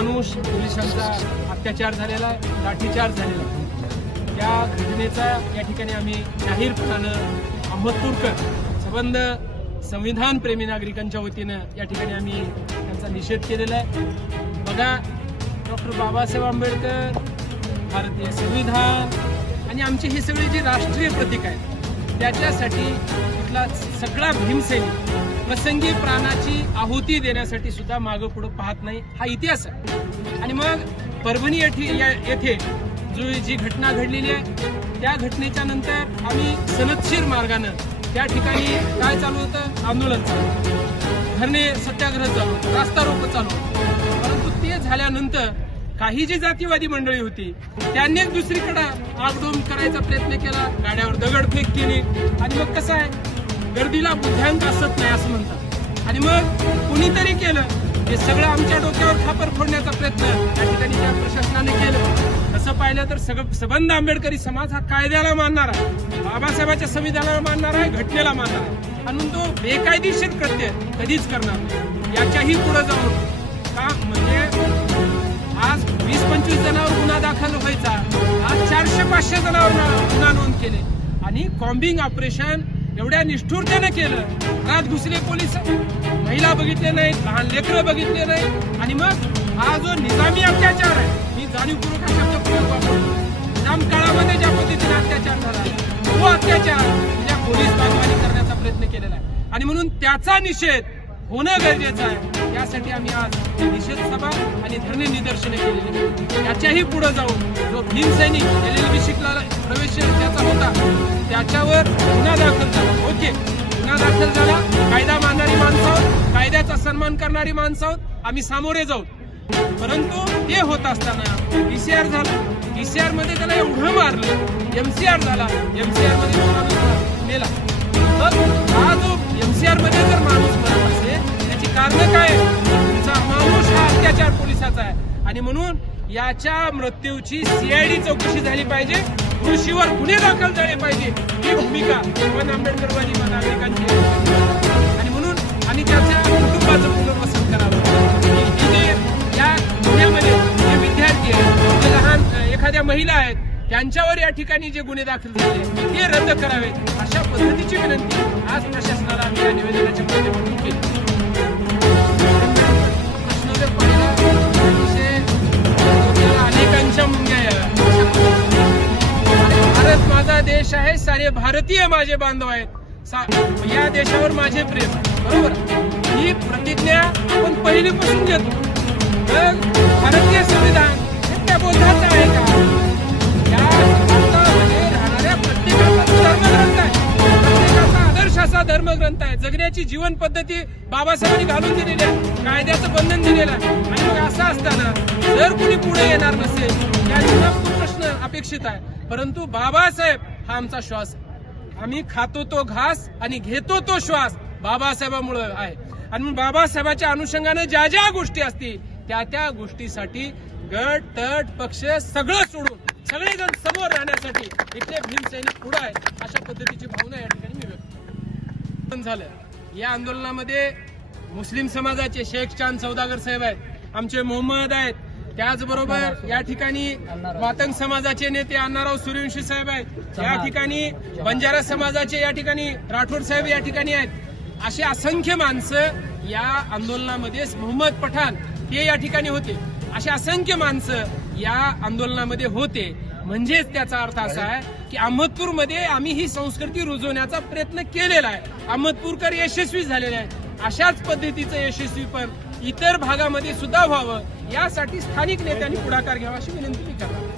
अमानुष पोलिसांचा अत्याचार झालेला, लाठीचार्ज झालेला, त्या घटनेचा या ठिकाणी आम्ही जाहीरपणानं अहमदपूरकर संबंध संविधान प्रेमी नागरिकांच्या वतीनं या ठिकाणी आम्ही त्यांचा निषेध केलेला आहे। बघा, डॉक्टर बाबासाहेब आंबेडकर, भारतीय संविधान आणि आमची ही सगळी जी राष्ट्रीय प्रतीक आहेत त्याच्यासाठी कुठला सगळा भीमसैनिक प्रसंगी प्राणाची आहुती देण्यासाठी सुद्धा मागं पुढे पाहत नाही, हा इतिहास आहे। आणि मग परभणी येथे जी घटना घडलेली आहे त्या घटनेच्या नंतर आम्ही सनदशीर मार्गानं त्या ठिकाणी काय चालू होतं, आंदोलन चालू होतं, धरणे सत्याग्रह चालू होतं, रास्ता रोको चालू होतं। परंतु ते झाल्यानंतर काही जी जातीवादी मंडळी होती त्यांनी दुसरीकडे आगडोम करायचा प्रयत्न केला, गाड्यावर दगडफेक केली आणि मग कसं आहे, गर्दीला बुद्ध्यांक असत नाही असं म्हणतात। आणि मग कुणीतरी केलं हे सगळं आमच्या डोक्यावर खापर फोडण्याचा प्रयत्न त्या ठिकाणी त्या प्रशासनाने केलं। तसं पाहिलं तर संबंध आंबेडकरी समाज हा कायद्याला मानणार आहे, बाबासाहेबांच्या संविधानाला मानणार आहे, घटनेला मानणार आहे आणि तो बेकायदेशीर कृत्य कधीच करणार नाही। याच्याही पुढे जाऊन का म्हणजे आज 20-25 जणांवर गुन्हा दाखल व्हायचा, आज 400-500 जणांवर गुन्हा नोंद केले आणि कॉम्बिंग ऑपरेशन एवढ्या निष्ठुरतेने केलं। घरात घुसले पोलीस, महिला बघितले नाहीत, लहान लेकरं बघितले नाहीत आणि मग हा जो निजामी अत्याचार आहे, मी जाणीवपूर्वक हा शब्द प्रयोग वापरतो, निजाम काळामध्ये ज्या पद्धतीने अत्याचार झाला तो अत्याचार या पोलीस बाजवानी करण्याचा प्रयत्न केलेला आहे आणि म्हणून त्याचा निषेध होणं गरजेचं आहे। यासाठी आम्ही आज निषेध सभा आणि धरणे निदर्शने केलेली। याच्याही पुढे जाऊन जो भीमसैनिक LLB शिकला प्रवेश त्याचा होता त्याच्यावर गुन्हा दाखल झाला, ओके, गुन्हा दाखल झाला, कायदा मानणारी माणसं आहोत, कायद्याचा सन्मान करणारी माणसं आहोत, आम्ही सामोरे जाऊ। परंतु ते होत असताना PCR झाला, PCR मध्ये त्याला एवढं मारलं, MCR झाला, MCR मध्ये माणूस मेला। तर हा जो MCR मध्ये जर माणूस मरत असेल त्याची कारण काय, तुमचा अमानुष हा अत्याचार पोलिसाचा आहे आणि म्हणून याच्या मृत्यूची CID चौकशी झाली पाहिजे, दोषीवर गुन्हे दाखल झाले पाहिजे, ही भूमिका संबंध आंबेडकरवादी नागरिकांची आहे आणि म्हणून आणि त्याच्या कुटुंबाचं पुनर्वसन करावं। या गुन्ह्यामध्ये जे विद्यार्थी आहेत, जे लहान एखाद्या महिला आहेत त्यांच्यावर या ठिकाणी जे गुन्हे दाखल झाले ते रद्द करावेत, अशा पद्धतीची विनंती आज प्रशासनाला आम्ही या निवेदनाच्या माध्यमातून केली। प्रश्न जर पाहिला अनेकांच्या मुंग्या भारत माझा देश आहे, सारे भारतीय माझे बांधव आहेत, या देशावर माझे प्रेम आहे, बरोबर। ही प्रतिज्ञा आपण पहिलीपासून घेतो। भारतीय संविधान हे त्या बोधाचं आहे का? या भारतामध्ये राहणाऱ्या प्रत्येकाचा धर्मग्रंथ आहे, प्रत्येकाचा आदर्श असा धर्मग्रंथ आहे, जगण्याची जीवन पद्धती बाबासाहेबांनी घालून दिलेली आहे, कायद्याचं बंधन दिलेलं आहे आणि मग असं असताना जर कुणी पुढे येणार नसेल त्यांना तो प्रश्न अपेक्षित आहे। परंतु बाबासाहेब हा आमचा श्वास आहे, आम्ही खातो तो घास आणि घेतो तो श्वास बाबासाहेबांमुळे आहे आणि मग बाबासाहेबांच्या अनुषंगाने ज्या ज्या गोष्टी असतील त्या गोष्टीसाठी गट तट पक्ष सगळं सोडून सगळेजण समोर राहण्यासाठी इथले भीमसैनिक पुढे आहे, अशा पद्धतीची भावना या ठिकाणी मी व्यक्त झालं। या आंदोलनामध्ये मुस्लिम समाजाचे शेख चांद सौदागर साहेब आहेत, आमचे मोहम्मद आहेत, त्याचबरोबर या ठिकाणी मातंग समाजाचे नेते अण्णाराव सूर्यवंशी साहेब आहेत, या ठिकाणी बंजारा समाजाचे या ठिकाणी राठोड साहेब या ठिकाणी आहेत। असे असंख्य माणसं या आंदोलनामध्ये, मोहम्मद पठाण ते या ठिकाणी होते, असे असंख्य माणसं या आंदोलनामध्ये होते। म्हणजेच त्याचा अर्थ असा आहे की अहमदपूरमध्ये आम्ही ही संस्कृती रुजवण्याचा प्रयत्न केलेला आहे, अहमदपूरकर यशस्वी झालेले आहेत। अशाच पद्धतीचं यशस्वीपण इतर भागामध्ये सुद्धा व्हावं यासाठी स्थानिक नेत्यांनी पुढाकार घ्यावा अशी विनंती मी करतो।